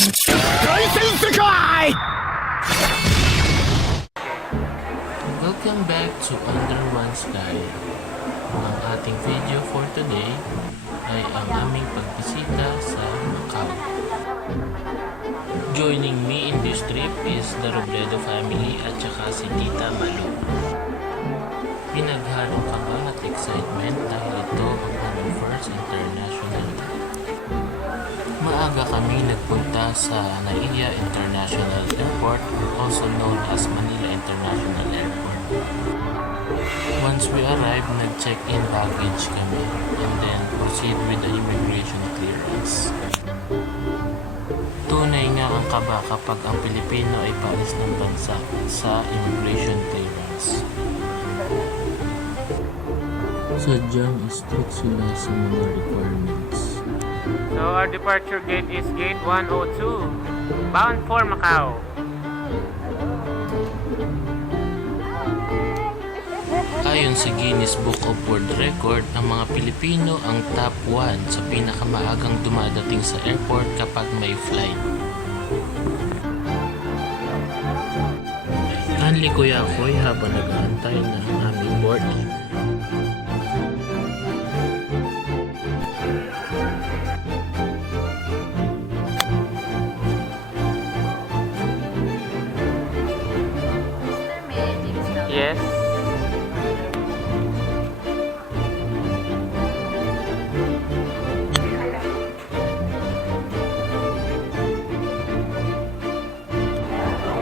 Welcome back to Under One Sky. Ang ating video for today ay ang aming pagbisita sa Macau. Joining me in this trip is the Robledo family at saka si Tita Malu. Pinaghalong kaba at excitement dahil ito ang aming first international trip. Maaga kami nagpunta sa Naiya International Airport, also known as Manila International Airport. Once we arrived, nag-check-in baggage kami and then proceed with the immigration clearance. Tunay nga ang kaba kapag ang Pilipino ay paalis ng bansa sa immigration clearance. Sadyang strict sila sa mga requirements. So our departure gate is gate 102, bound for Macau. Ayon sa Guinness Book of World Record, ang mga Pilipino ang top 1 sa pinakamaagang dumadating sa airport kapag may flight. Hanli Kuya Koy habang nag-aantay ng aming boarding. Yes.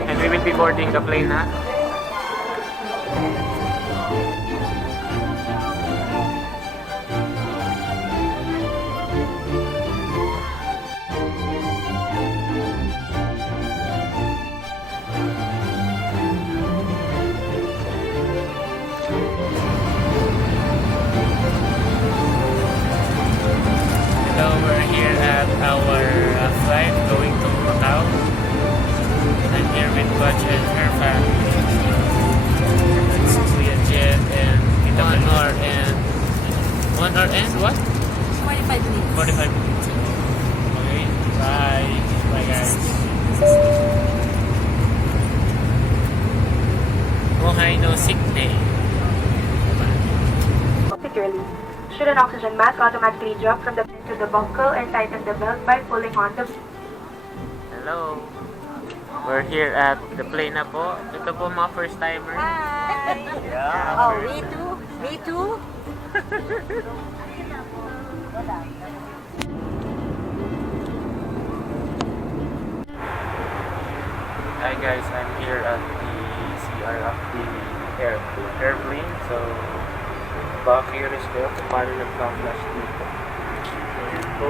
And we will be boarding the plane, ha? So we're here at our flight going to Macau. I'm here with Butch and her family. It's Kuya Jen and Tita 1 hour and 1 hour and what? 45 minutes. 45 minutes. Okay, bye. Bye guys. Buhay no sick day. Securely. Should an oxygen mask automatically drop from the plane to the buckle and tighten the belt by pulling on the... Hello. We're here at the plane na po. Ito po mga first timer. Hi! Yeah, Oh, first. me too? Me too? Hi guys, I'm here at the CR of the airplane. So, baka curious kayo kung paano nagpa-flash dito. Ayan po.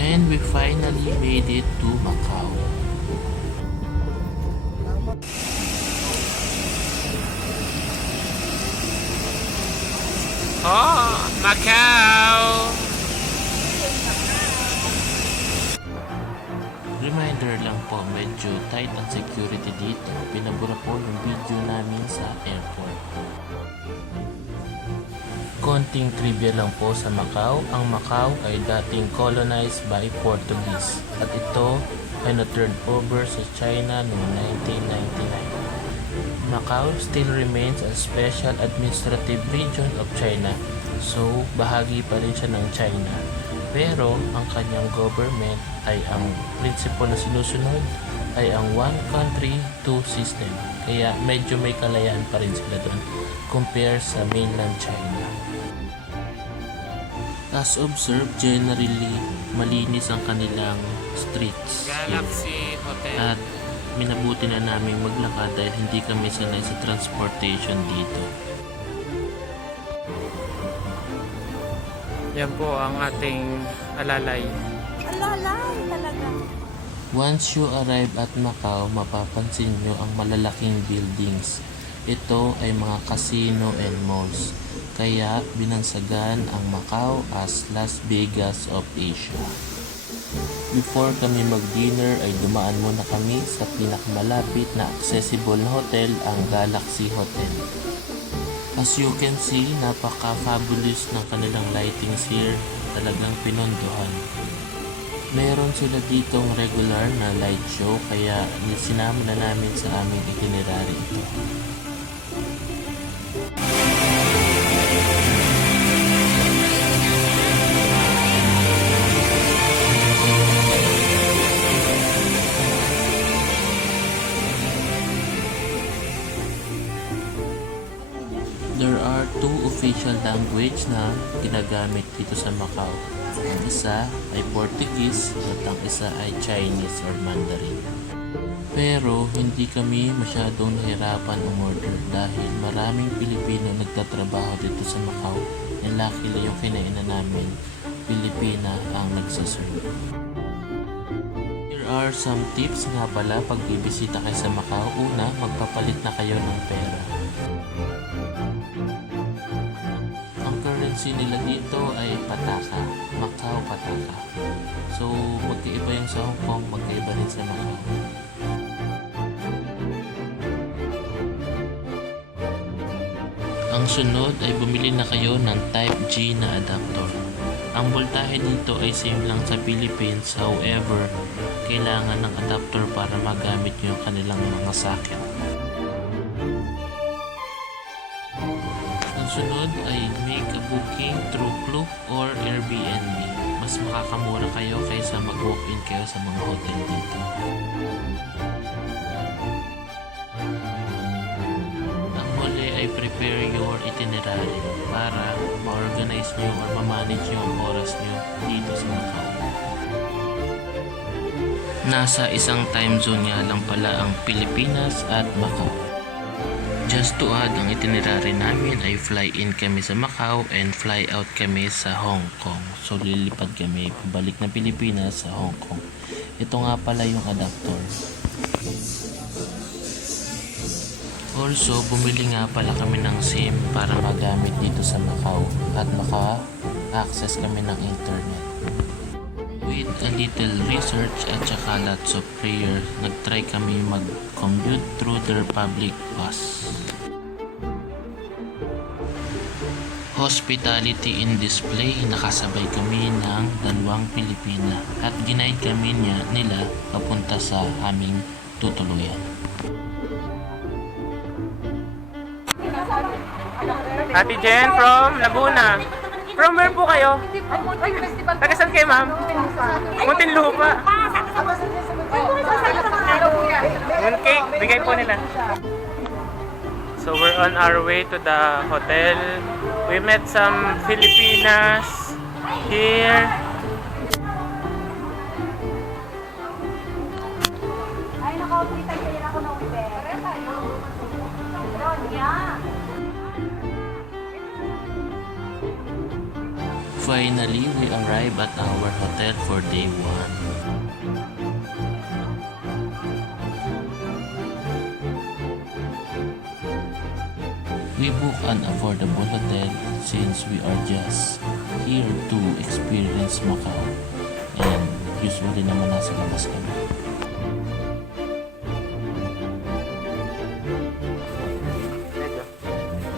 And we finally made it to Macau. Oh, Macau! Reminder lang po, medyo tight ang security dito. Pinabura po yung video namin sa airport. Konting trivia lang po sa Macau. Ang Macau ay dating colonized by Portuguese at ito ay na-turn over sa China noong 1999. Macau still remains a special administrative region of China, so bahagi pa rin siya ng China. Pero ang kanyang government ay ang prinsipyo na sinusunod ay ang one country, two system. Kaya medyo may kalayaan pa rin sila doon compare sa mainland China. As observed, generally malinis ang kanilang streets. Galaxy Hotel. At minabuti na naming maglakad dahil hindi kami sanay sa transportation dito. Yan po ang ating alalay. Alalay talaga. Once you arrive at Macau, mapapansin nyo ang malalaking buildings. Ito ay mga casino and malls. Kaya binansagan ang Macau as Las Vegas of Asia. Before kami mag-dinner ay dumaan muna kami sa pinakamalapit na accessible na hotel, ang Galaxy Hotel. As you can see, napaka-fabulous ng kanilang lightings here, talagang pinondohan. Meron sila ditong regular na light show kaya sinama na namin sa aming itinerary ito. There are two official language na ginagamit dito sa Macau. Ang isa ay Portuguese at ang isa ay Chinese or Mandarin. Pero hindi kami masyadong nahirapan umorder dahil maraming Pilipino nagtatrabaho dito sa Macau. And luckily yung kinainan namin, Pilipina ang nagsaserve. Here are some tips nga pala pag bibisita kayo sa Macau. Una, magpapalit na kayo ng pera. Ang currency nila dito ay pataka, Macau pataka. So magkaiba yung sa Hong Kong, magkaiba rin sa Macau. Ang sunod ay bumili na kayo ng Type G na adapter. Ang voltahe dito ay same lang sa Philippines, however, kailangan ng adapter para magamit nyo yung kanilang mga socket. Ang sunod ay make a booking through Klook or Airbnb. Mas makakamura kayo kaysa mag-walk-in kayo sa mga hotel dito. Ang huli ay prepare your itinerary para ma-organize nyo or ma-manage nyo ang oras nyo dito sa Macau. Nasa isang time zone nga lang pala ang Pilipinas at Macau. Just to add, ang itinerary namin ay fly-in kami sa Macau and fly-out kami sa Hong Kong. So lilipad kami pabalik na Pilipinas sa Hong Kong. Ito nga pala yung adapter. Also, bumili nga pala kami ng SIM para magamit dito sa Macau at maka-access kami ng internet. With a little research at saka lots of prayer, nag-try kami mag-commute through their public bus. Hospitality in display, nakasabay kami ng 2 Pilipina at ginaid kami nila papunta sa aming tutuluyan. Ate Jen from Laguna. From where po kayo? Taga saan kayo, ma'am? Muntinlupa. Mooncake, bigay po nila. So we're on our way to the hotel. We met some Filipinas here. Ay, naka-update tayo ako ng ube. Finally, we arrived at our hotel for day 1. We booked an affordable hotel since we are just here to experience Macau and usually naman nasa labas kami.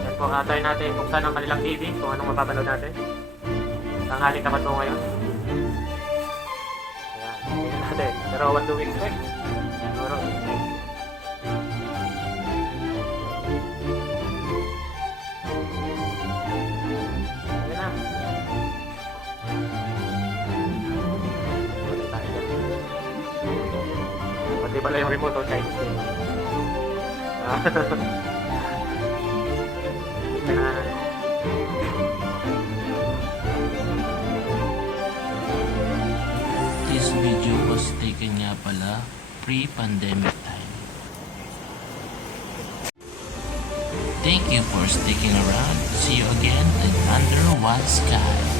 Yan po, try natin buksan ang kanilang TV kung anong mapapanood natin. Tanghali naman po ngayon. Ayan, tingnan natin. Pero what do we expect? Siguro, ayan na. Pati tayo dyan. Pati pala yung remote o Chinese din. Ito na. This video was taken nga pala pre-pandemic time. Thank you for sticking around. See you again in Under One Sky.